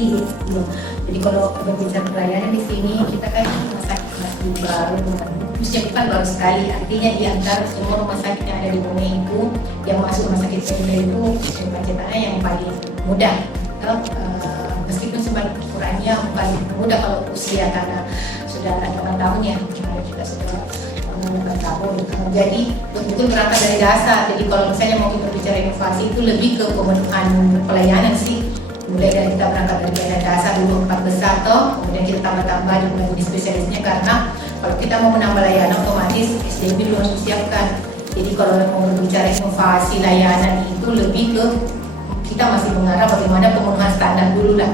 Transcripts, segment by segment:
inovasi gitu. Jadi kalau berbicara pelayanan di sini kita kan rumah sakit masih baru, khususnya bukan baru sekali. Artinya di antara semua rumah sakit yang ada di bumi itu, yang masuk rumah sakit seluler itu kemacetannya yang paling mudah. Meskipun sebenarnya ukurannya paling mudah kalau usia karena sudah 8 tahun ya, kita sudah 8 tahun. Jadi betul-betul berangkat dari dasar. Jadi kalau misalnya mau kita bicara inovasi itu lebih ke pemenuhan pelayanan sih. Mulai dari kita berangkat dari pelayanan dasar dulu 4 besar toh, kemudian kita tambah-tambah juga di spesialisnya, karena kalau kita mau menambah layanan otomatis SDM dulu harus disiapkan. Jadi kalau mau berbicara inovasi layanan itu lebih ke kita masih mengarah bagaimana pemenuhan standar dulu lah,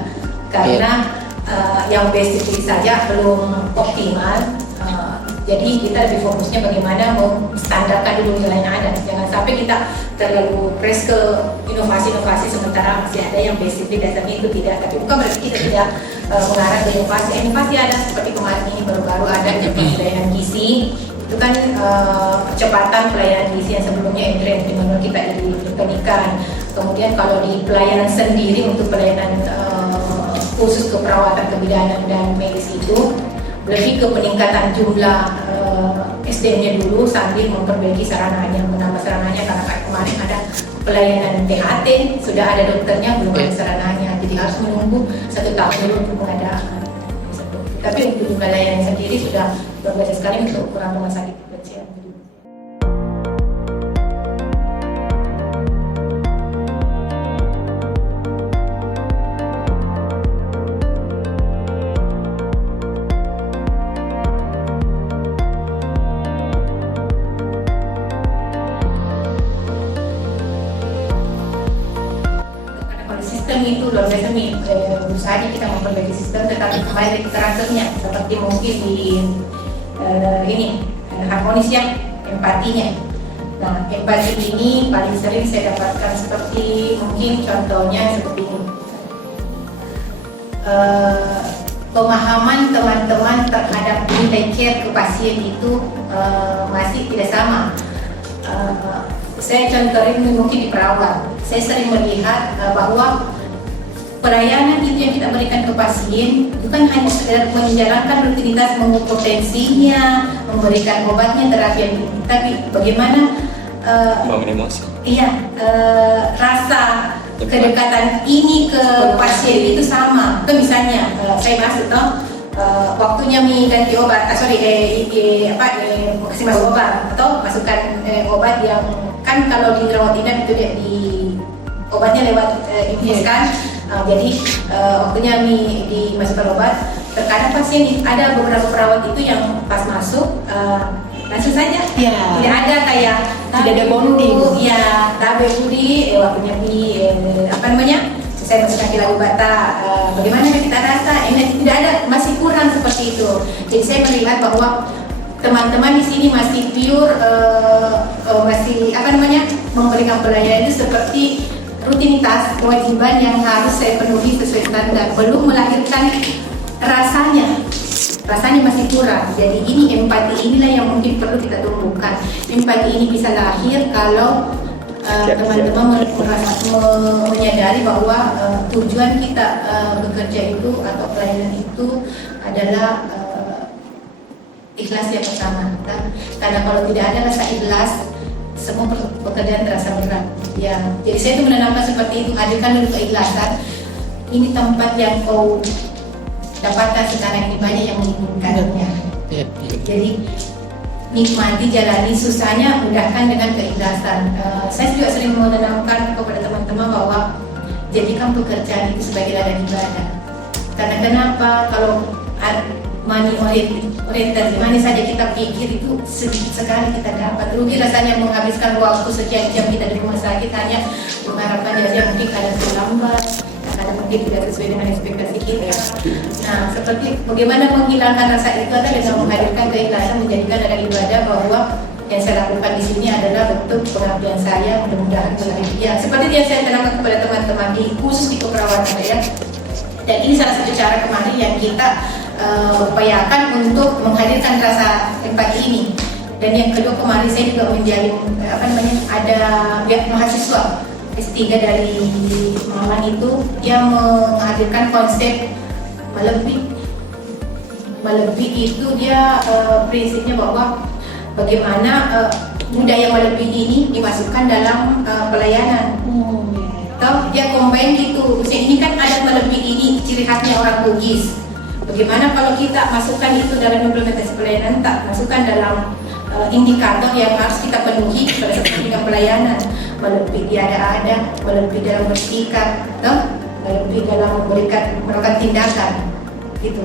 karena yang basic saja belum optimal. Jadi kita lebih fokusnya bagaimana menstandarkan dulu nilai yang ada. Jangan sampai kita terlalu press ke inovasi-inovasi sementara masih ada yang basic di dasarnya itu tidak. Tapi bukan berarti kita tidak mengarah ke inovasi. Inovasi ada seperti kemarin ini baru-baru ada di pelayanan gizi. Itu kan percepatan pelayanan gizi yang sebelumnya entry manual kita diberikan. Kemudian kalau di pelayanan sendiri untuk pelayanan khusus keperawatan, kebidanan dan medis itu lebih ke peningkatan jumlah SDM-nya dulu sambil memperbaiki sarananya, menambah sarananya, karena kemarin ada pelayanan THT, sudah ada dokternya, belum ada sarananya, jadi harus menunggu 1 tahun dulu untuk pengadaan. Tapi untuk jumlah layanan sendiri sudah luar biasa sekali untuk ukuran rumah sakit kecil. Itu luar biasa nih, usahanya kita memperbaiki sistem, tetapi kembali ke karakternya seperti mungkin di ini harmonis ya, empatinya. Nah, empati ini paling sering saya dapatkan seperti mungkin contohnya seperti ini. Pemahaman teman-teman terhadap nilai care ke pasien itu masih tidak sama. Saya contohin mungkin di perawat. Saya sering melihat bahwa pelayanan itu yang kita berikan ke pasien bukan hanya sekedar menjalankan rutinitas, mengukur tensinya, memberikan obatnya, terapi yang ini, tapi bagaimana rasa kedekatan ini ke pasien itu sama. Itu misalnya saya masuk waktunya ganti obat, kasih masuk obat atau masukkan obat yang kan kalau di rawat inap itu di obatnya lewat infus kan. Jadi waktunya dimasukkan obat. Terkadang pasien ada beberapa perawat itu yang pas masuk langsung saja, tidak ada kayak tidak ada bonding. Ya, tabe budi, waktunya saya masukkan lagu bata. Bagaimana kita rasa? Ini tidak ada, masih kurang seperti itu. Jadi saya melihat bahwa teman-teman di sini masih pure, masih memberikan pelayanan itu seperti rutinitas, kewajiban yang harus saya penuhi sesuai standar, belum melahirkan rasanya masih kurang. Jadi ini empati inilah yang mungkin perlu kita tumbuhkan. Empati ini bisa lahir kalau teman-teman menyadari bahwa tujuan kita bekerja itu atau pelayanan itu adalah ikhlas yang pertama. Karena kalau tidak ada rasa ikhlas, semua pekerjaan terasa berat. Ya, jadi saya itu menanamkan seperti itu, hadirkan dulu keikhlasan. Ini tempat yang kau dapatkan sekarang ini, banyak yang menginginkannya. Jadi nikmati, jalani, susahnya mudahkan dengan keikhlasan. Saya juga sering menanamkan kepada teman-teman bahwa jadikan pekerjaan itu sebagai ladang ibadah. Karena kenapa? Kalau money orientasi, mana saja kita pikir itu sedikit sekali kita dapat. Rugi rasanya menghabiskan waktu sekian jam kita di rumah sakit hanya mengharapkan jasa mungkin kadang terlambat, kadang mungkin tidak sesuai dengan ekspektasi kita. Nah, seperti bagaimana menghilangkan rasa itu adalah dengan menghadirkan keikhlasan, menjadikan ada ibadah bahwa yang saya lakukan di sini adalah bentuk pengabdian saya, mudah-mudahan bahagia. Seperti yang saya tanamkan kepada teman-teman khusus di keperawatan ya. Dan ini salah satu cara kemarin yang kita upayakan untuk menghadirkan rasa empati ini. Dan yang kedua kemarin saya juga menjalin ada pihak mahasiswa S3 dari Malang itu, dia menghadirkan konsep melebih. Melebih itu dia prinsipnya bahwa bagaimana budaya melebih ini dimasukkan dalam pelayanan. Atau dia combine gitu. Misalnya ini kan ada melebih ini ciri khasnya orang Bugis. Bagaimana kalau kita masukkan itu dalam implementasi pelayanan, tak masukkan dalam indikator yang harus kita penuhi pada kepentingan pelayanan. Melebih diada-ada, melebih dalam bersikap, atau melebih dalam melakukan tindakan gitu.